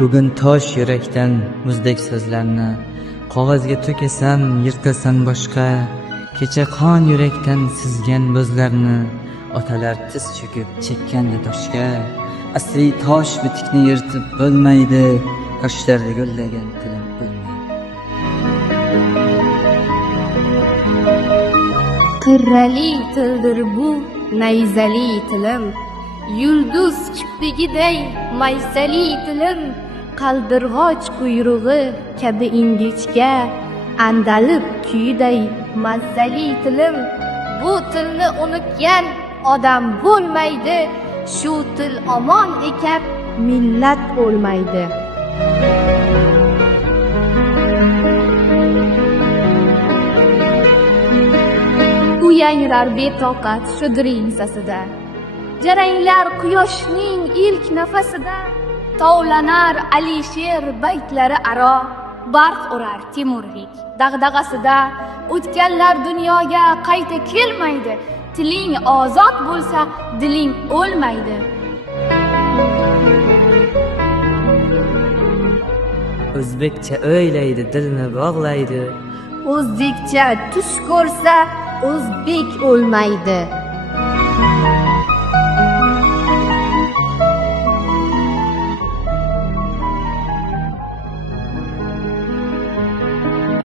Bugun tosh yurakdan muzdek so'zlarni qog'ozga to'kasam, yirtasan boshqa. Kecha qon yurakdan sizgan bo'zlarni otalar tiz cho'kib chekkandi toshga. Asli tosh bitikni yirtib bo'lmaydi, toshlarda gullagan tilim bo'lmaydi. Qirrali tildir bu nayzali tilim, yulduz kiprigiday maysali tilim, qaldirg'och quyrug'i kabi ingichka, andalib kuyiday mazzali tilim. Bu tilni unutgan odam bo'lmaydi, shu til omon ekan millat o'lmaydi. U yangrar betoqat shudring sasida, jaranglar quyoshning ilk nafasida, tovlanar Alisher baytlari aro, barq urar Temurlik dag'dag'asida. O'tganlar dunyoga qayta kelmaydi, tiling ozod bo'lsa diling o'lmaydi. O'zbekcha o'ylaydi, dilni bog'laydi. O'zbekcha tush ko'rsa o'zbek o'lmaydi.